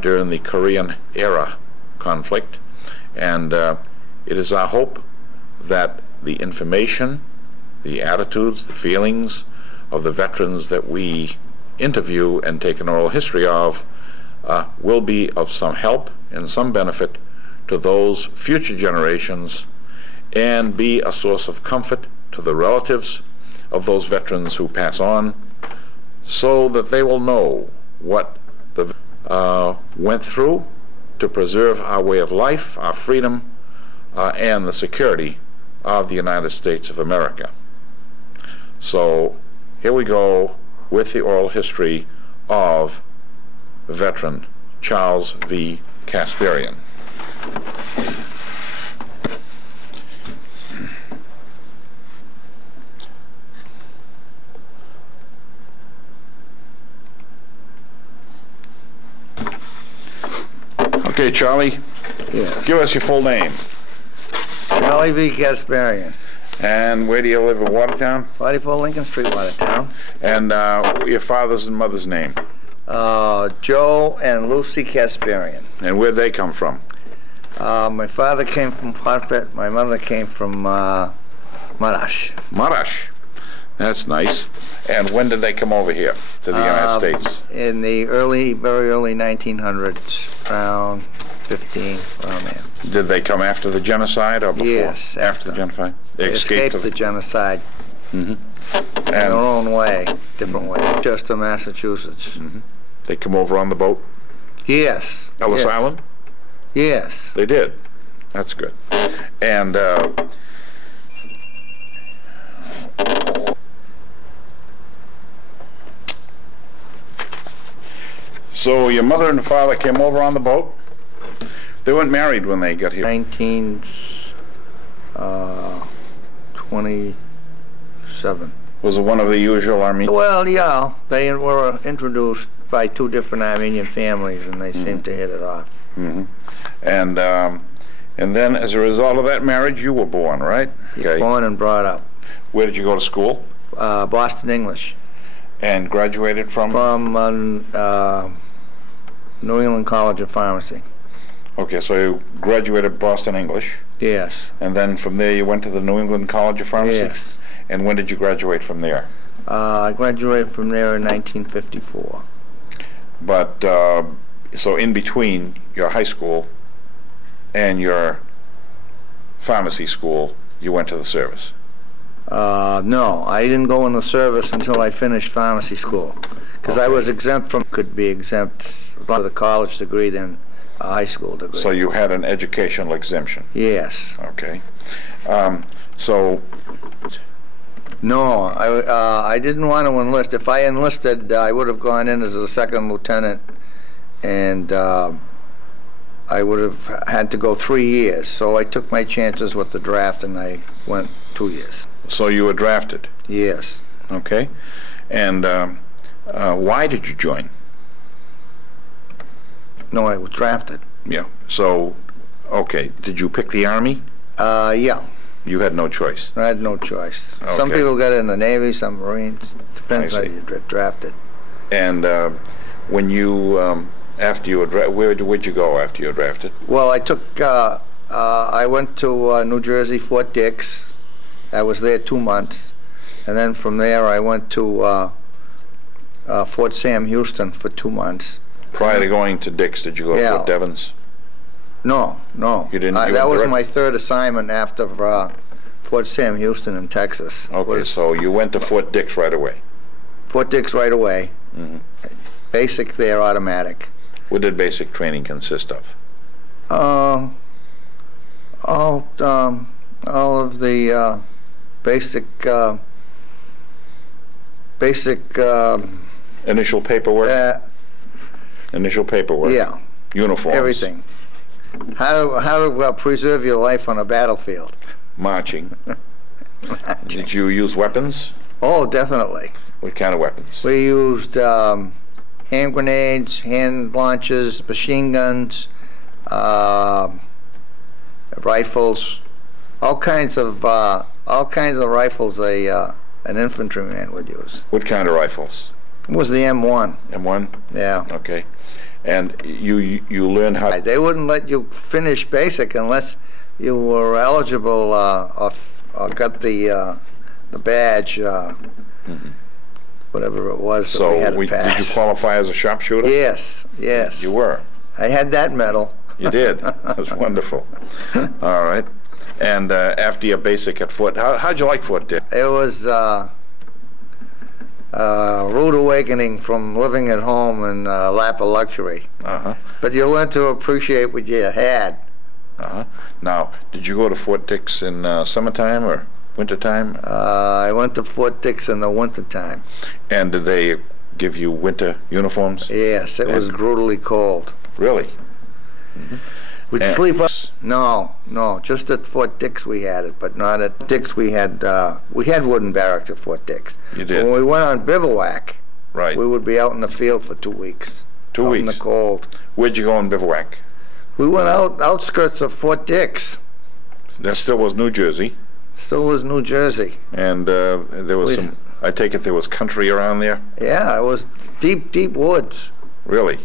during the Korean era conflict, and it is our hope that the information, the attitudes, the feelings of the veterans that we interview and take an oral history of will be of some help and some benefit to those future generations, and be a source of comfort to the relatives of those veterans who pass on, so that they will know what the went through to preserve our way of life, our freedom, and the security of the United States of America. So here we go with the oral history of veteran Charles V. Kasparian. Okay, Charlie. Yes. Give us your full name. Charlie V. Kasparian. And where do you live in Watertown? 44 Lincoln Street, Watertown. And your father's and mother's name? Joe and Lucy Kasparian. And where'd they come from? My father came from Hartford. My mother came from Marash. Marash. That's nice. And when did they come over here to the United States? In the very early 1900s, around 15, around there. Did they come after the genocide or before? Yes, after the genocide. They escaped the genocide Mm-hmm. in their own way, different way. Just to Massachusetts. Mm-hmm. They come over on the boat? Yes. Ellis yes. Island? Yes. They did. That's good. And so your mother and father came over on the boat? They weren't married when they got here? 1927. Was it one of the usual Armenian? Well, yeah, they were introduced by two different Armenian families, and they seemed to hit it off. Mm-hmm. And then, as a result of that marriage, you were born, right? Okay. Born and brought up. Where did you go to school? Boston English. And graduated from? From New England College of Pharmacy. Okay, so you graduated Boston English. Yes. And then from there you went to the New England College of Pharmacy? Yes. And when did you graduate from there? I graduated from there in 1954. But, so in between your high school and your pharmacy school, you went to the service? No, I didn't go in the service until I finished pharmacy school. Because I was exempt from, could be exempt with a college degree than a high school degree. So you had an educational exemption? Yes. Okay. So... No, I didn't want to enlist. If I enlisted, I would have gone in as a second lieutenant, and I would have had to go 3 years. So I took my chances with the draft, and I went 2 years. So you were drafted? Yes. Okay. And why did you join? No, I was drafted. Yeah. So, okay. Did you pick the Army? Yeah. You had no choice? I had no choice. Okay. Some people got in the Navy, some Marines. Depends how you get drafted. And when you, after you were drafted, where'd you go after you were drafted? Well, I went to New Jersey, Fort Dix. I was there 2 months. And then from there I went to Fort Sam Houston for 2 months. Prior to going to Dix, did you go to Fort Devens? No. You didn't? That was my third assignment after Fort Sam Houston in Texas. Okay, so you went to Fort Dix right away? Fort Dix right away. Mm-hmm. Basic there, automatic. What did basic training consist of? All of the basic initial paperwork? Initial paperwork? Yeah. Uniforms? Everything. How to preserve your life on a battlefield. Marching. Did you use weapons? Oh, definitely. What kind of weapons? We used hand grenades, hand launchers, machine guns, rifles, all kinds of rifles an infantryman would use. What kind of rifles? It was the M1. M1? Yeah. Okay. And you learned how. They wouldn't let you finish basic unless you were eligible or got the badge, whatever it was that we had to pass. Did you qualify as a sharpshooter? Yes, yes. You were. I had that medal. You did. That was wonderful. All right. And after your basic at Fort, how'd you like Fort Dix? It was rude awakening from living at home in a lap of luxury. But you learn to appreciate what you had. Now, did you go to Fort Dix in summertime or wintertime? I went to Fort Dix in the wintertime. And did they give you winter uniforms? Yes, it was brutally cold. Really? We'd sleep up. No, just at Fort Dix we had it, but not at Dix. We had wooden barracks at Fort Dix. You did? When we went on bivouac, right, we would be out in the field for 2 weeks. 2 weeks? In the cold. Where'd you go on bivouac? We went outskirts of Fort Dix. That still was New Jersey? Still was New Jersey. And there was I take it there was country around there? Yeah, it was deep, deep woods. Really?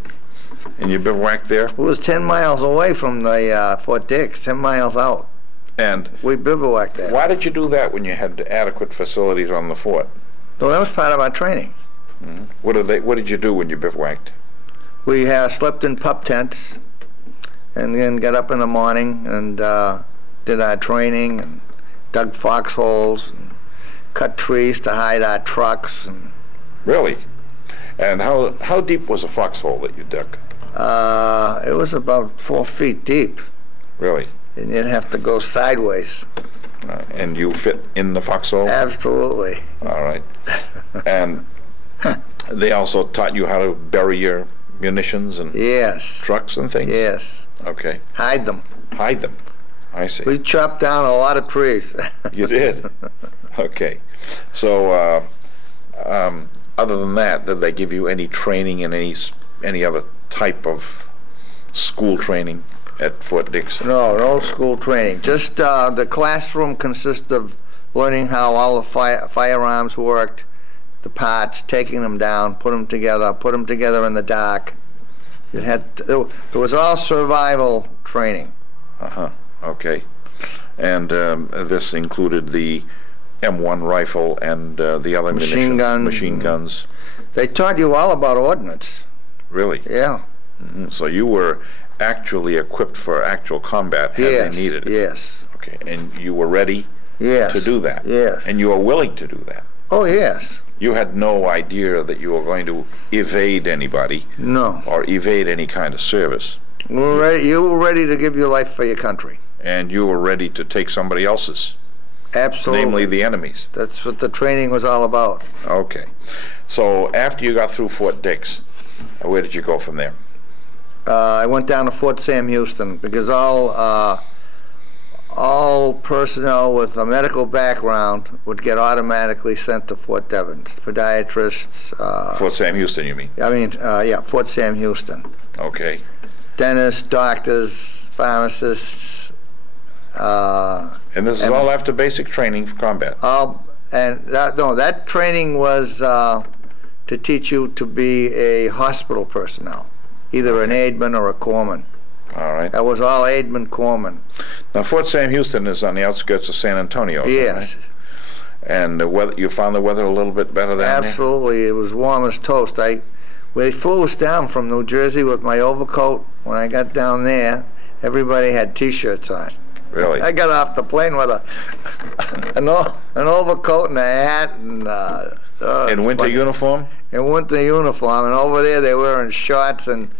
And you bivouacked there? It was 10 miles away from the Fort Dix, 10 miles out. And we bivouacked there. Why did you do that when you had adequate facilities on the fort? Well, that was part of our training. What did you do when you bivouacked? We slept in pup tents, and then got up in the morning and did our training and dug foxholes and cut trees to hide our trucks. And really? And how deep was a foxhole that you dug? It was about 4 feet deep. Really? And you'd have to go sideways. And you fit in the foxhole? Absolutely. All right. And they also taught you how to bury your munitions and trucks and things? Yes. Okay. Hide them. Hide them. I see. We chopped down a lot of trees. You did? Okay. So other than that, did they give you any training in any other type of school training at Fort Dix? No school training. Just the classroom consists of learning how all the firearms worked, the parts, taking them down, put them together in the dark. It was all survival training. Okay. And this included the M1 rifle and the other machine guns. They taught you all about ordnance. Really? Yeah. So you were actually equipped for actual combat had they needed it? Yes. Okay. And you were ready to do that? Yes. And you were willing to do that? Oh, yes. You had no idea that you were going to evade anybody? No. Or evade any kind of service? You were ready to give your life for your country. And you were ready to take somebody else's? Absolutely. Namely the enemies? That's what the training was all about. Okay. So after you got through Fort Dix, where did you go from there? I went down to Fort Sam Houston because all personnel with a medical background would get automatically sent to Fort Devens. Podiatrists. Fort Sam Houston, you mean? I mean, yeah, Fort Sam Houston. Okay. Dentists, doctors, pharmacists. And this is all after basic training for combat? That training was to teach you to be a hospital personnel, either an aidman or a corpsman. All right. That was all aidman, corpsman. Now, Fort Sam Houston is on the outskirts of San Antonio. Yes. Right? And the weather, you found the weather a little bit better down there? Absolutely. It was warm as toast. They flew us down from New Jersey with my overcoat. When I got down there, everybody had T-shirts on. Really? I got off the plane with an overcoat and a hat and in winter uniform? In winter uniform, and over there they were wearing shorts and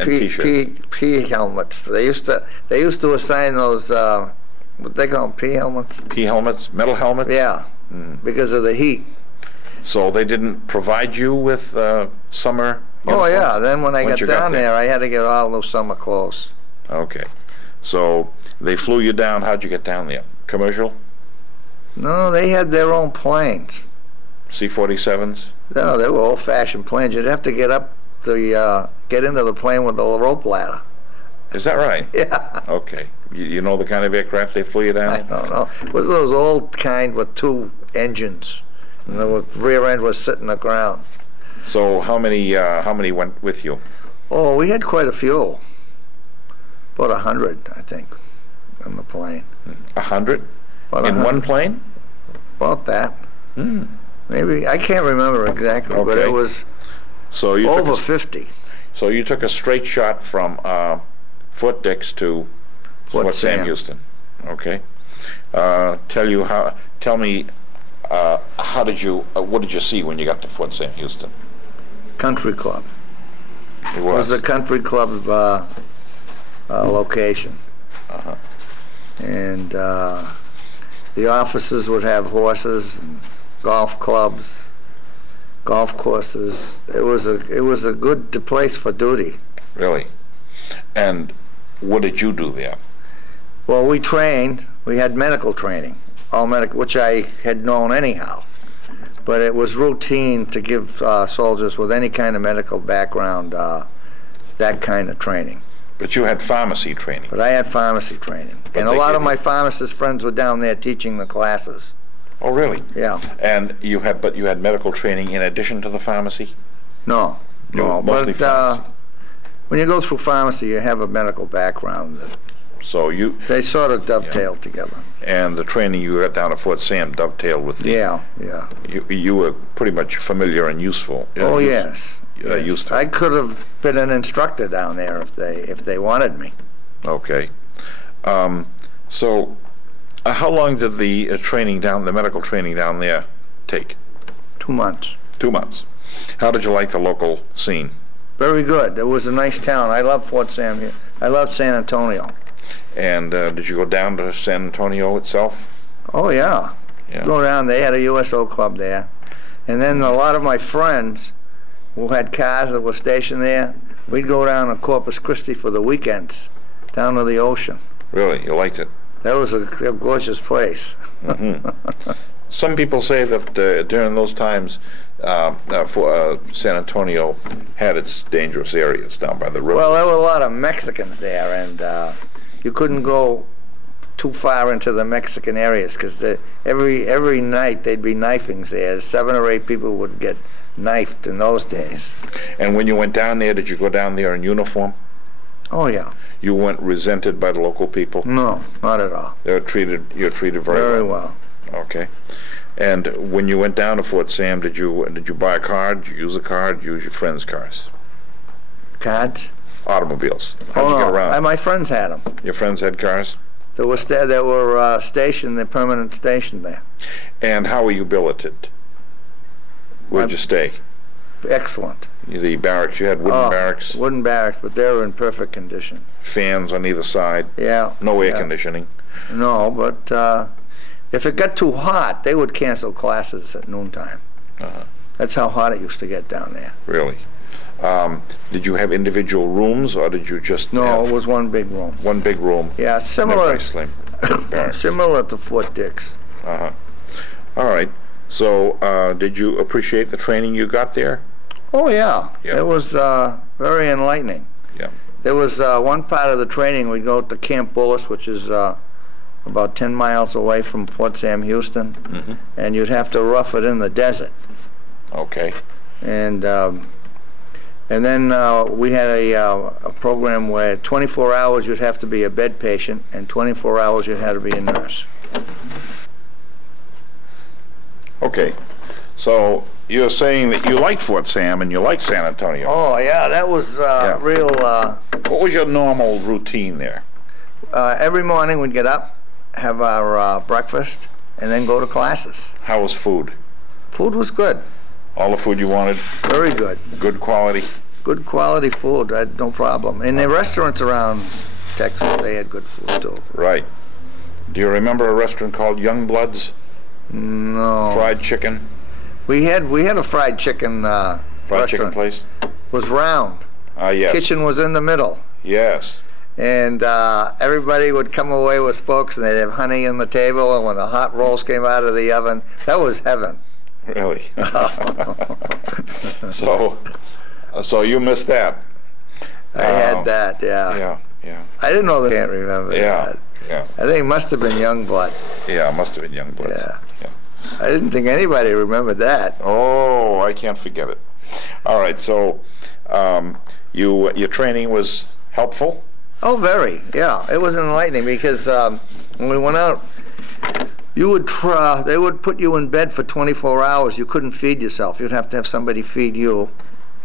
T-shirts. P helmets. They used to assign those what they call them, P helmets. P helmets, metal helmets. Yeah, because of the heat. So they didn't provide you with summer uniform? Oh yeah. Then when I got down there, I had to get all those summer clothes. Okay. So they flew you down. How'd you get down there? Commercial? No, they had their own planes. C-47s? No, they were old-fashioned planes. You'd have to get into the plane with a rope ladder. Is that right? Yeah. Okay. You know the kind of aircraft they flew you down? I don't know. It was those old kind with 2 engines, and the rear end was sitting on the ground. So how many went with you? Oh, we had quite a few. About 100, I think, on the plane. 100? About In 100. one plane? About that. Hmm. Maybe, I can't remember exactly, but Okay. it was So you over took 50. so you took a straight shot from Fort Dix to Fort Sam Sam. Houston. Okay. Tell me, what did you see when you got to Fort Sam Houston? Country Club. It It was a country club location. Uh-huh. And the officers would have horses and golf clubs, golf courses. It was a good place for duty. Really? And what did you do there? Well, we trained. We had medical training, all medical, which I had known anyhow. But it was routine to give soldiers with any kind of medical background that kind of training. But you had pharmacy training. But I had pharmacy training, and a they lot of gave my you- pharmacist friends were down there teaching the classes. Oh, really? Yeah. And you had medical training in addition to the pharmacy? No, no, Mostly but pharmacy. when you go through pharmacy, you have a medical background. So They sort of dovetail together. and the training you got down at Fort Sam dovetailed with the... Yeah, yeah. You were pretty much familiar and useful. Oh, yes. Yes. Used to. I could have been an instructor down there if they wanted me. Okay. So how long did the the medical training down there take? 2 months. 2 months. How did you like the local scene? Very good. It was a nice town. I love Fort Sam here. I love San Antonio. And did you go down to San Antonio itself? Oh, yeah. Yeah. Go down, they had a USO club there. And then a lot of my friends who had cars that were stationed there, we'd go down to Corpus Christi for the weekends, down to the ocean. Really? You liked it? That was a gorgeous place. Some people say that during those times, San Antonio had its dangerous areas down by the river. Well, there were a lot of Mexicans there, and you couldn't go too far into the Mexican areas because every night there'd be knifings there. 7 or 8 people would get knifed in those days. And when you went down there, did you go down there in uniform? Oh, yeah. You weren't resented by the local people? No, not at all. You're treated very well. Okay. And when you went down to Fort Sam, did you buy a car? Did you use a car? Did you use your friends' cars? Cards? Automobiles. How'd you get around? My friends had them. Your friends had cars? They were stationed, they're permanent stationed there. And how were you billeted? Where'd you stay? Excellent. The barracks, you had wooden barracks? Wooden barracks, but they were in perfect condition. Fans on either side? Yeah. No air yeah. conditioning? No, but if it got too hot, they would cancel classes at noontime. Uh-huh. That's how hot it used to get down there. Really? Did you have individual rooms, or did you just No, have it was one big room. one big room? Yeah, and a similar very slim barracks? similar to Fort Dix. Uh-huh. All right. So, did you appreciate the training you got there? Oh, yeah. Yeah. It was very enlightening. Yeah. There was one part of the training, we'd go to Camp Bullis, which is about 10 miles away from Fort Sam Houston, Mm-hmm. and you'd have to rough it in the desert. Okay. And then we had a program where 24 hours you'd have to be a bed patient, and 24 hours you'd have to be a nurse. Okay. So, you're saying that you like Fort Sam and you like San Antonio. Oh, yeah, that was real. What was your normal routine there? Every morning we'd get up, have our breakfast, and then go to classes. How was food? Food was good, All the food you wanted? very good. Good quality? Good quality food, no problem. In the restaurants around Texas, they had good food too. Right. Do you remember a restaurant called Youngblood's? No. Fried chicken? We had a fried chicken Fried chicken restaurant. place? It was round. Ah, yes. Kitchen was in the middle. Yes. And everybody would come away with spokes, and they'd have honey on the table, and when the hot rolls came out of the oven, that was heaven. Really? So you missed that? I had that, yeah. Yeah, yeah. I didn't know they can't remember Yeah, that. yeah. I think it must have been Youngblood. Yeah, it must have been Youngbloods. Yeah. Yeah. I didn't think anybody remembered that. Oh, I can't forget it. All right, so your training was helpful? Oh, very. Yeah, it was enlightening because when we went out, they would put you in bed for 24 hours. You couldn't feed yourself. You'd have to have somebody feed you,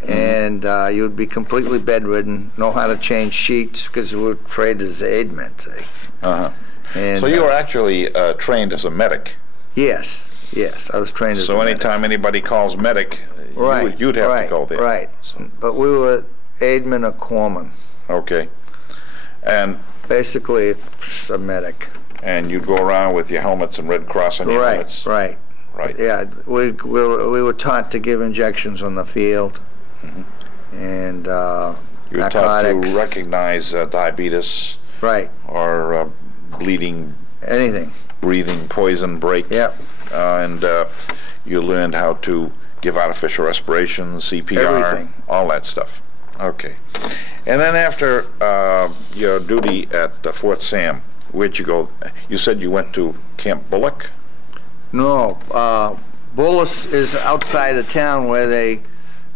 and you'd be completely bedridden. Know how to change sheets because we were trained as aidmen. See? Uh-huh. And, so you were actually trained as a medic. Yes, yes, I was trained as a So medic. anytime anybody calls medic, Right, you'd have right, to go there. Right, So, but we were aidmen or corpsmen. okay. And Basically, it's a medic. you'd go around with your helmets and Red Cross on your Right, helmets? right. Right. Yeah, we were taught to give injections on the field, and You were taught narcotics. to recognize diabetes Right, or bleeding, anything. breathing, poison break. Yep, And you learned how to give artificial respiration, CPR, Everything. all that stuff. Okay. And then after your duty at Fort Sam, where'd you go? You said you went to Camp Bullock? no, Bullis is outside of town where they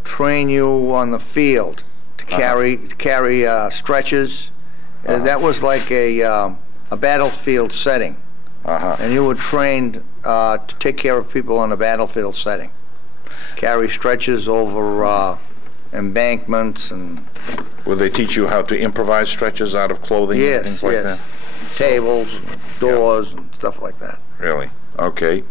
train you on the field to carry stretchers. That was like a battlefield setting. Uh-huh. And you were trained to take care of people on a battlefield setting. Carry stretchers over embankments and Will they teach you how to improvise stretches out of clothing and yes, things like yes, tables, doors, and stuff like that. that? Really? Okay.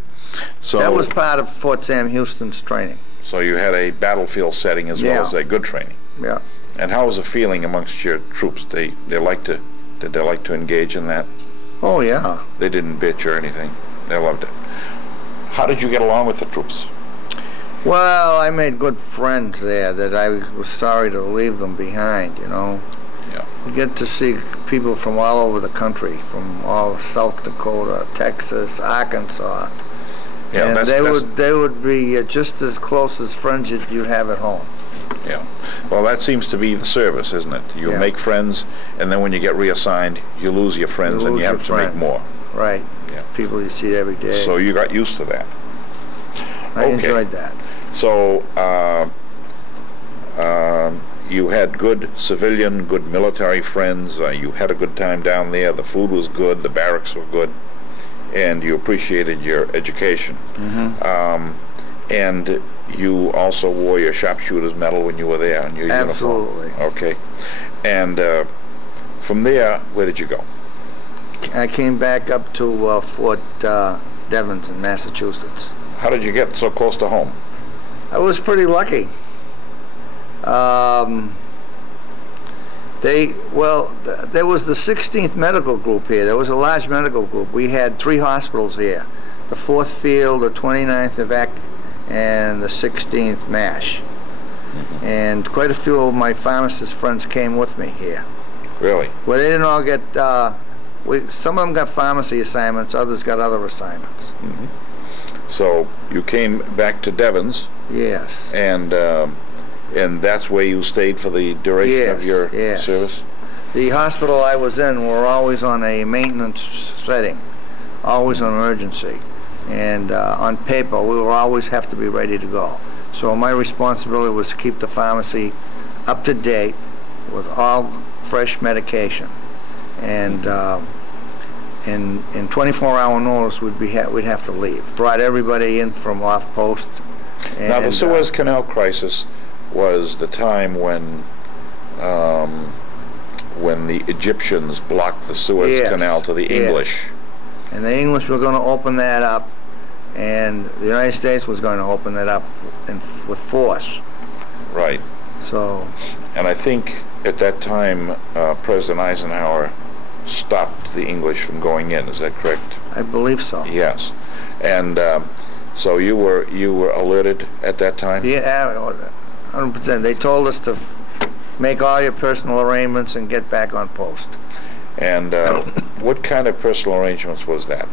So That was part of Fort Sam Houston's training. so you had a battlefield setting as well Yeah. as a good training. Yeah. And how was the feeling amongst your troops? Did they like to engage in that? Oh yeah. They didn't bitch or anything. They loved it. How did you get along with the troops? Well, I made good friends there that I was sorry to leave them behind, you know. Yeah. You get to see people from all over the country, from all South Dakota, Texas, Arkansas. Yeah, And that's, they would be just as close as friends that you have at home. yeah. Well, that seems to be the service, isn't it? You Yeah. make friends, and then when you get reassigned, you lose your friends, and lose you have your to make friends. more. Right. Yeah. People you see every day. So you got used to that. I okay. enjoyed that. So you had good civilian, good military friends. You had a good time down there. The food was good. The barracks were good, and you appreciated your education. And you also wore your sharpshooter's medal when you were there on your Absolutely. uniform. Okay. And from there, where did you go? I came back up to Fort Devens in Massachusetts. How did you get so close to home? I was pretty lucky. There was the 16th Medical Group here. There was a large medical group. We had 3 hospitals here. The 4th Field, the 29th Evac, and the 16th MASH. And quite a few of my pharmacist friends came with me here. Really? Well, they didn't all get, some of them got pharmacy assignments, others got other assignments. So you came back to Devens, Yes. and that's where you stayed for the duration of your yes. service? The hospital I was in were always on a maintenance setting, always on emergency. And on paper, we would always have to be ready to go. So my responsibility was to keep the pharmacy up to date with all fresh medication. And in 24-hour notice, we'd have to leave. Brought everybody in from off post. Now the Suez Canal crisis was the time when the Egyptians blocked the Suez Yes, Canal to the yes. English. And the English were going to open that up, and the United States was going to open that up with force. Right. So, And I think at that time President Eisenhower stopped the English from going in. Is that correct? I believe so. Yes. And so you were alerted at that time? Yeah, 100%. They told us to make all your personal arrangements and get back on post. And what kind of personal arrangements was that?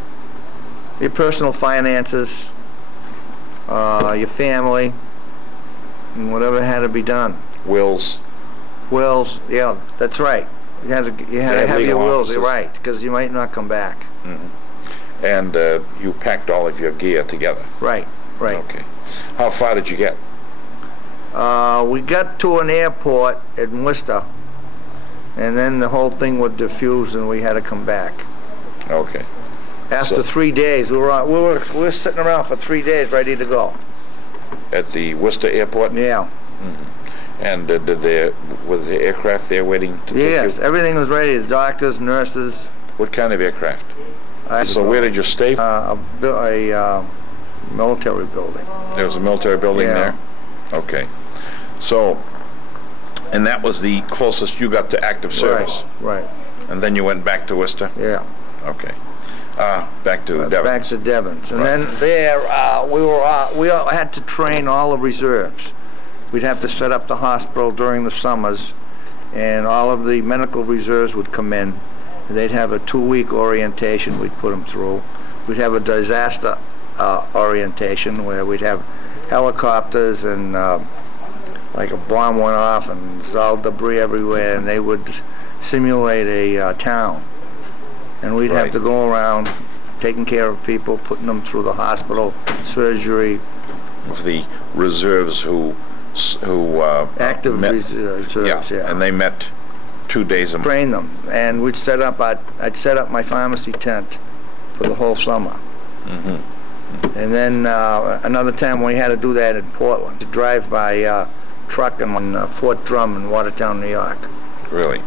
Your personal finances, your family, and whatever had to be done. Wills? Wills, yeah, that's right. You had to have your legal wills, offices. you're right, because you might not come back. And you packed all of your gear together? Right, right. Okay. How far did you get? We got to an airport in Worcester, and then the whole thing would diffuse, and we had to come back. Okay. After So- 3 days, we were sitting around for 3 days, ready to go. At the Worcester Airport? Yeah. And was the aircraft there waiting to take Yes, you? everything was ready. The doctors, nurses. What kind of aircraft? I So where did you stay? a military building. There was a military building Yeah. there? Okay. So, and that was the closest you got to active service? Right. And then you went back to Worcester? Yeah. Okay. Back to Devon. Back to Devons. And Right. then there, we all had to train all the reserves. We'd have to set up the hospital during the summers, and all of the medical reserves would come in. They'd have a 2-week orientation we'd put them through. We'd have a disaster orientation where we'd have helicopters and like a bomb went off and there's all debris everywhere, and they would simulate a town. And we'd have Right. to go around taking care of people, putting them through the hospital, surgery, Of the reserves who active met, reserves, yeah. and they met 2 days a month. Train them, and we'd set up. I'd set up my pharmacy tent for the whole summer. And then another time we had to do that in Portland, to drive by truck on Fort Drum in Watertown, New York. Really?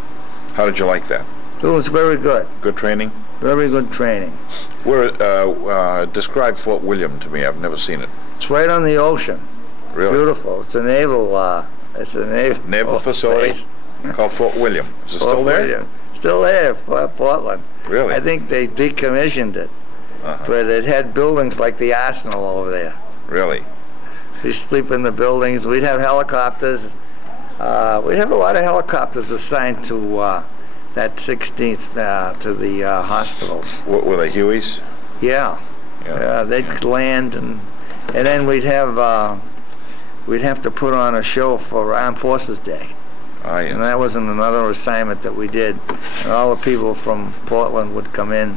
How did you like that? It was very good, Good training? very good training. Where, describe Fort William to me. I've never seen it. It's right on the ocean. Really? Beautiful. It's a naval. Naval facility base. called Fort William. Is it still Fort there? William. Still there, Portland. Really? I think they decommissioned it, but it had buildings like the Arsenal over there. Really? We sleep in the buildings. We'd have helicopters. We'd have a lot of helicopters assigned to that 16th to the hospitals. Were they Hueys? Yeah, they'd land, and then we'd have to put on a show for Armed Forces Day. And that was another assignment that we did. And all the people from Portland would come in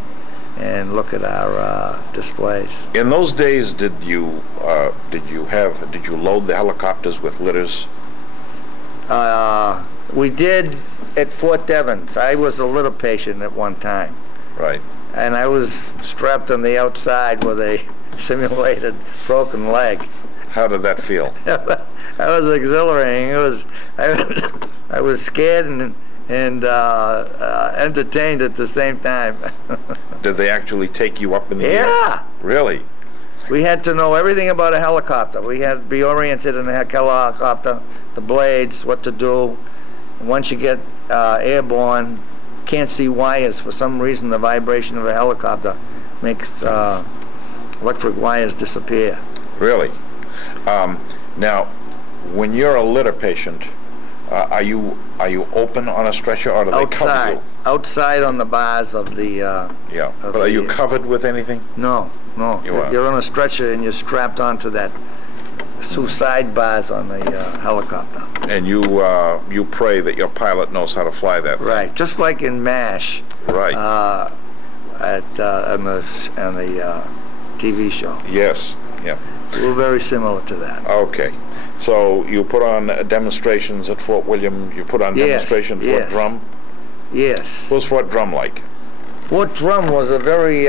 and look at our displays. In those days, did you load the helicopters with litters? We did at Fort Devens. I was a litter patient at one time, Right. and I was strapped on the outside with a simulated broken leg. How did that feel? That was exhilarating. I was scared and entertained at the same time. Did they actually take you up in the air? Yeah. Really? We had to know everything about a helicopter. We had to be oriented in a helicopter, the blades, what to do. Once you get airborne, can't see wires. For some reason, the vibration of a helicopter makes electric wires disappear. Really? Now, when you're a litter patient, are you open on a stretcher, or do they cover you? Outside on the bars of the... Yeah. of But are you the- covered with anything? No. You are. You're on a stretcher and you're strapped onto that two side bars on the helicopter. And you pray that your pilot knows how to fly that thing. Right, just like in MASH. Right. On the TV show. Yes. Yeah. We're very similar to that. Okay. So you put on demonstrations at Fort William. You put on Yes, demonstrations at yes. Fort Drum. Yes. What was Fort Drum like? Fort Drum was a very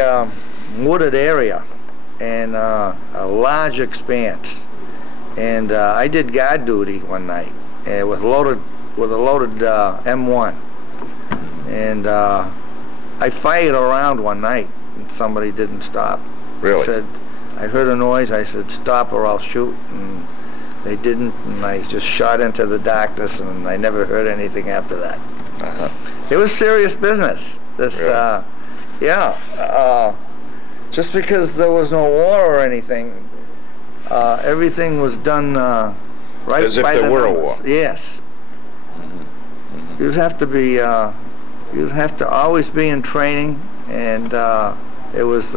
wooded area and a large expanse. And I did guard duty one night with a loaded M1. And I fired around one night and somebody didn't stop. Really? I said, I heard a noise. I said, stop or I'll shoot. And they didn't, and I just shot into the darkness, and I never heard anything after that. It was serious business. This, Really? just because there was no war or anything, everything was done right As if by there the were a numbers. war. Yes. You'd have to be, you'd have to always be in training, and it was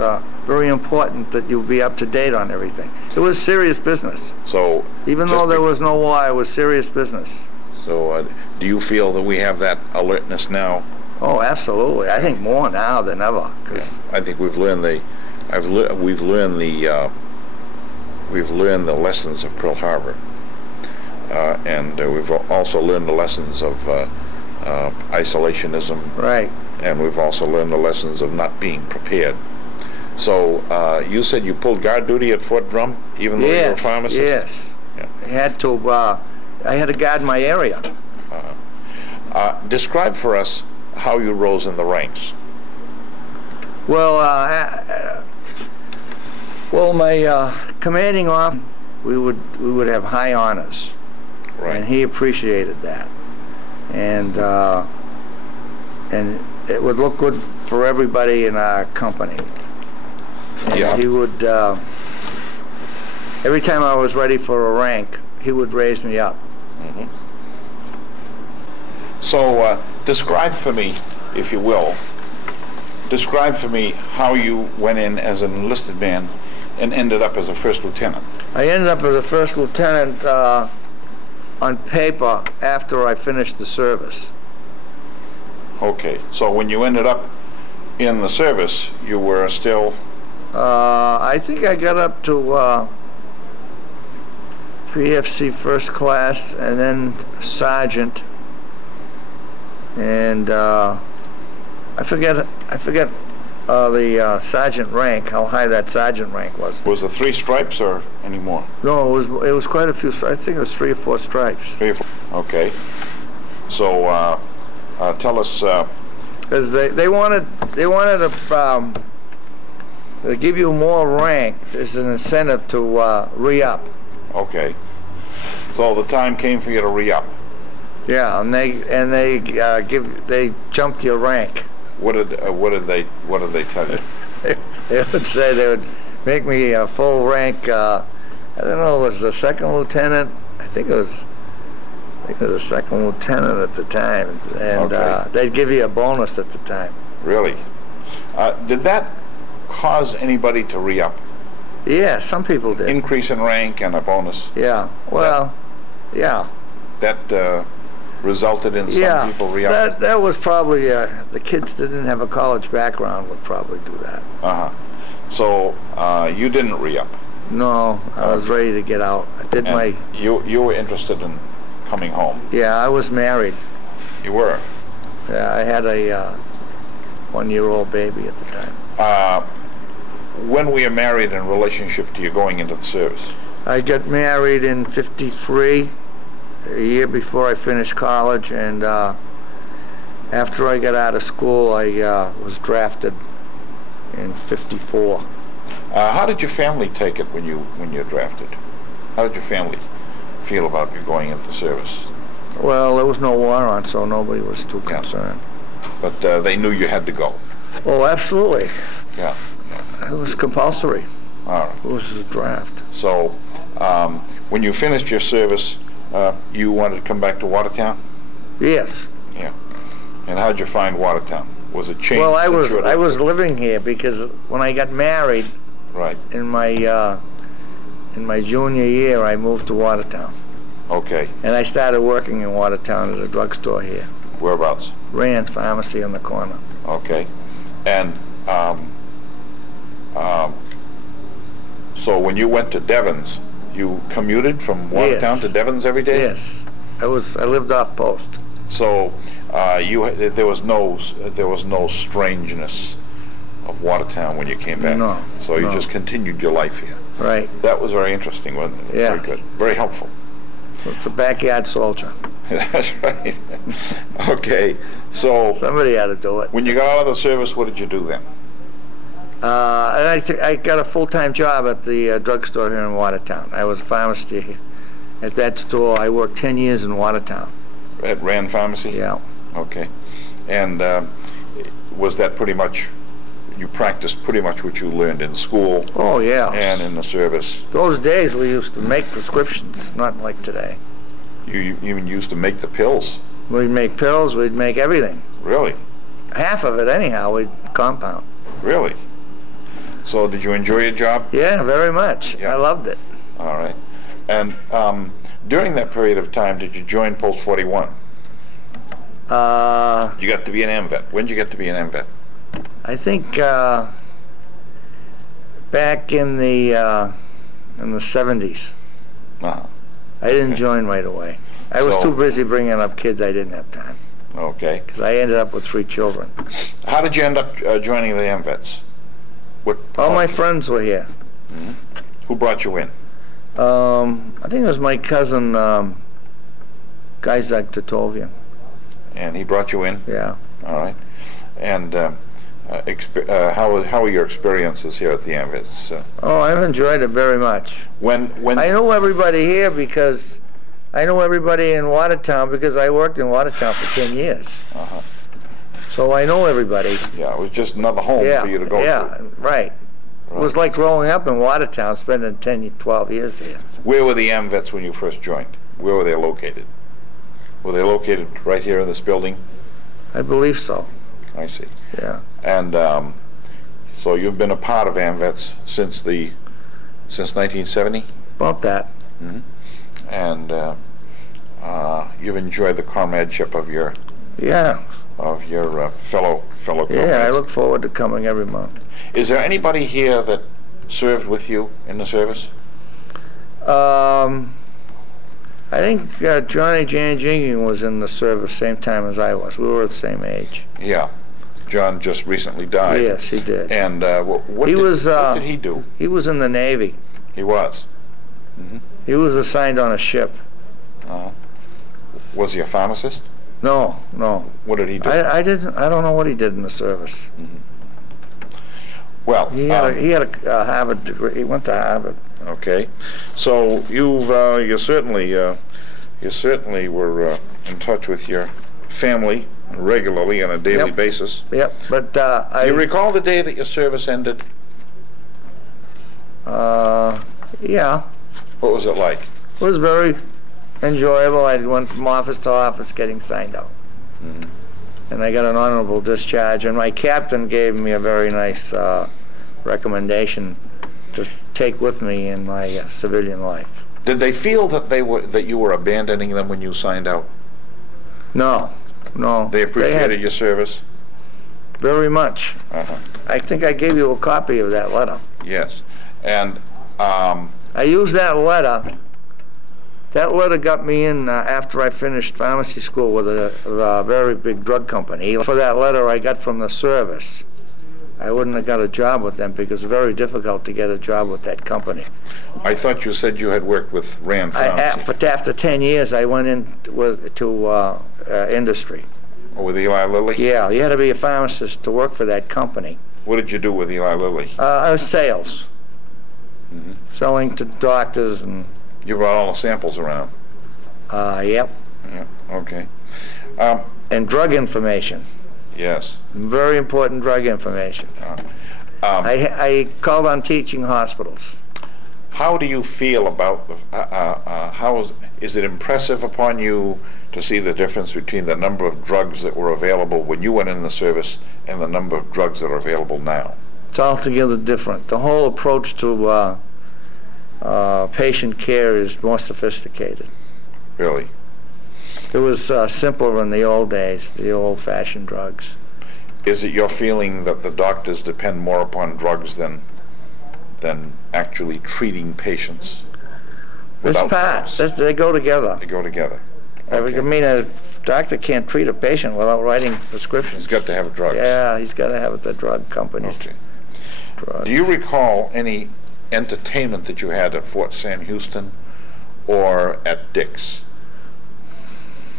very important that you be up to date on everything. It was serious business. So Even just though there be- was no war, it was serious business. So do you feel that we have that alertness now? Oh, absolutely. I think more now than ever. 'Cause I think we've learned we've learned the lessons of Pearl Harbor. and we've also learned the lessons of isolationism, Right. and we've also learned the lessons of not being prepared. So you said you pulled guard duty at Fort Drum, even though you were a pharmacist? Yes. Yeah. I had to. I had to guard my area. Describe for us how you rose in the ranks. Well, my commanding officer, we would have high honors, Right. and he appreciated that, and it would look good for everybody in our company. And Yeah. he would, every time I was ready for a rank, he would raise me up. Mm-hmm. So describe for me, if you will, describe for me how you went in as an enlisted man and ended up as a first lieutenant. I ended up as a first lieutenant on paper after I finished the service. Okay, so when you ended up in the service, you were still... I think I got up to PFC first class and then sergeant, and I forget the sergeant rank, how high that sergeant rank was. Was it 3 stripes or any more? No, it was quite a few. I think it was 3 or 4 stripes. 3 or 4. Okay. So tell us. Because they wanted to give you more rank as an incentive to re-up. Okay. So the time came for you to re-up. Yeah, and they jumped your rank. What did they tell you? They would say they would make me a full rank. I don't know, it was the second lieutenant. I think it was the second lieutenant at the time, and Okay. they'd give you a bonus at the time. Really? Did that cause anybody to re-up? Yeah, some people did. Increase in rank and a bonus? Yeah. Well, yeah. That resulted in some people re-upping? That was probably the kids that didn't have a college background would probably do that. Uh-huh. So you didn't re-up? No, I was ready to get out. I did And you were interested in coming home? Yeah, I was married. You were? Yeah, I had a 1-year-old baby at the time. When were you married in relationship to you going into the service? I got married in '53, a year before I finished college, and after I got out of school, I was drafted in '54. How did your family take it when you were drafted? How did your family feel about you going into the service? Well, there was no war on, so nobody was too concerned. But they knew you had to go? Oh, absolutely. Yeah. It was compulsory. All right. It was a draft. So when you finished your service, you wanted to come back to Watertown? Yes. Yeah. And how'd you find Watertown? Was it changed? Well, I was living here because when I got married, right, in my junior year, I moved to Watertown. Okay. And I started working in Watertown at a drugstore here. Whereabouts? Rand's Pharmacy on the corner. Okay. And so when you went to Devon's, you commuted from Watertown Yes. to Devon's every day? Yes. I lived off post. So there was no strangeness of Watertown when you came back? No. So you No. just continued your life here? Right. That was very interesting, wasn't it? Yeah. Very good. Very helpful. It's a backyard soldier. That's right. Okay. So Somebody had to do it. when you got out of the service, what did you do then? And I got a full-time job at the drugstore here in Watertown. I was a pharmacist at that store. I worked 10 years in Watertown. At Rand Pharmacy? Yeah. Okay. And was that pretty much, you practiced pretty much what you learned in school Oh, yeah. and in the service? Those days we used to make prescriptions, not like today. You even used to make the pills? We'd make pills, we'd make everything. Really? Half of it anyhow, we'd compound. Really? So did you enjoy your job? Yeah, very much. Yeah. I loved it. All right. And during that period of time, did you join Post 41? You got to be an MVet. When did you get to be an MVet? I think back in the 70s. Uh-huh. I didn't join right away. I was So- too busy bringing up kids. I didn't have time Okay. because I ended up with 3 children. How did you end up joining the AMVETS? What? All my friends were here. Who brought you in? I think it was my cousin, Gaisak Tatovian. And he brought you in? Yeah. All right. And how are your experiences here at the AMVETS? Oh, I've enjoyed it very much. When I know everybody here because I know everybody in Watertown because I worked in Watertown for 10 years. Uh-huh. So I know everybody. Yeah, it was just another home Yeah, for you to go yeah, to. right. It was like growing up in Watertown, spending 10, 12 years here. Where were the AMVETS when you first joined? Where were they located? Were they located right here in this building? I believe so. I see. Yeah. And so you've been a part of AMVETS since 1970, About that. and you've enjoyed the comradeship of your Yeah. fellow comrades. Yeah, I look forward to coming every month. Is there anybody here that served with you in the service? I think Johnny Janjingy was in the service same time as I was. We were the same age. Yeah. John just recently died. Yes, he did. And what He did he do? He was in the Navy. He was. He was assigned on a ship. Was he a pharmacist? No, no. What did he do? I don't know what he did in the service. Well, He had a Harvard degree. He went to Harvard. okay. So you certainly were in touch with your family regularly on a daily Yep. basis. Yep, but Do you recall the day that your service ended? yeah, What was it like? it was very enjoyable. I went from office to office getting signed out. And I got an honorable discharge, and my captain gave me a very nice recommendation to take with me in my civilian life. Did they feel that you were abandoning them when you signed out? No, no. They appreciated had your service? very much. I think I gave you a copy of that letter. Yes. And I used that letter. That letter got me in after I finished pharmacy school with a very big drug company. For that letter I got from the service, I wouldn't have got a job with them because it's very difficult to get a job with that company. I thought you said you had worked with Rand Pharmacy. After 10 years, I went to industry. Or with Eli Lilly? Yeah, you had to be a pharmacist to work for that company. What did you do with Eli Lilly? I was sales, selling to doctors and. You brought all the samples around. Yep. Yeah, okay. And drug information. Yes. Very important drug information. I called on teaching hospitals. How do you feel about is it impressive upon you to see the difference between the number of drugs that were available when you went in the service and the number of drugs that are available now? It's altogether different. The whole approach to patient care is more sophisticated. Really? It was simpler in the old days, the old-fashioned drugs. Is it your feeling that the doctors depend more upon drugs than actually treating patients? This without part, drugs? they go together. They go together. I Okay. mean, a doctor can't treat a patient without writing He's prescriptions. got to have drugs. Yeah, he's got to have the drug companies. Okay. Drugs. Do you recall any entertainment that you had at Fort Sam Houston or at Dick's?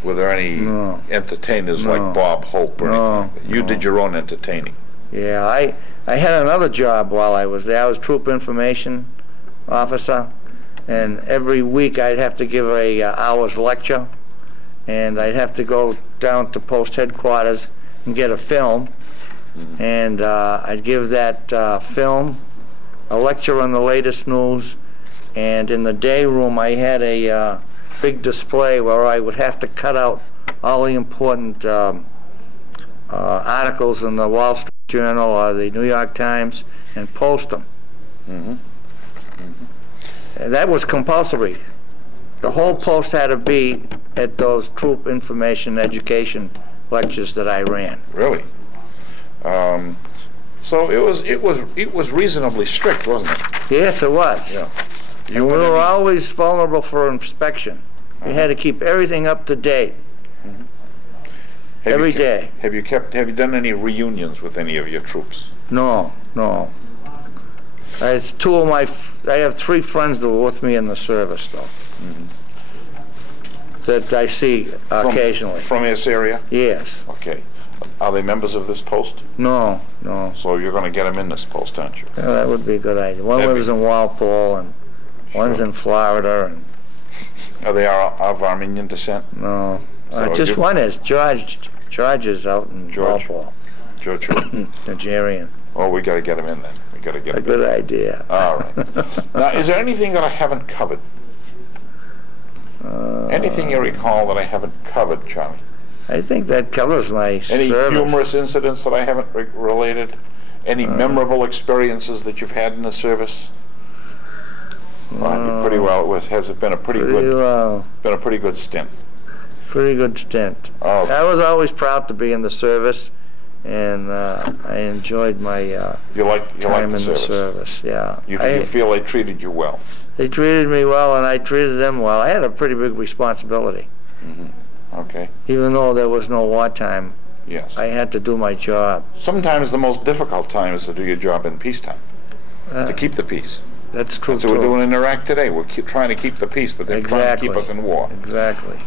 Were there any No. entertainers No. like Bob Hope or No, anything like that? You no. did your own entertaining. Yeah, I had another job while I was there. I was troop information officer, and every week I'd have to give a hour's lecture, and I'd have to go down to post headquarters and get a film, and I'd give that film a lecture on the latest news, and in the day room I had a big display where I would have to cut out all the important articles in the Wall Street Journal or the New York Times and post them. And that was compulsory. The whole post had to be at those troop information education lectures that I ran. Really? So it was reasonably strict, wasn't it? Yes, it was. Yeah. And we were always vulnerable for inspection. We had to keep everything up to date. Every day. Have you done any reunions with any of your troops? No, no. I have 3 friends that were with me in the service, though. That I see occasionally. From this area? Yes. Okay. Are they members of this post? No, no. So you're going to get them in this post, aren't you? Yeah, that would be a good idea. One lives in Walpole, and one's in Florida. And Are they of Armenian descent? no, So just one is. George is out in George. Walpole. George. Nigerian. Oh, we got to get him in then. We got to get A him good in. idea. All right. Now, is there anything that I haven't covered? Anything you recall that I haven't covered, Charlie? I think that covers my Any service. humorous incidents that I haven't related? Any memorable experiences that you've had in the service? Pretty well. Has it been a pretty good stint? Pretty good stint. Oh. I was always proud to be in the service, and I enjoyed my You like time the in service? the service. Yeah. You feel they treated you well? They treated me well, and I treated them well. I had a pretty big responsibility. Okay. Even though there was no wartime, Yes. I had to do my job. Sometimes the most difficult time is to do your job in peacetime, to keep the peace. That's true, That's what we're doing in Iraq today. We're trying to keep the peace, but they're trying to keep us in war. Exactly.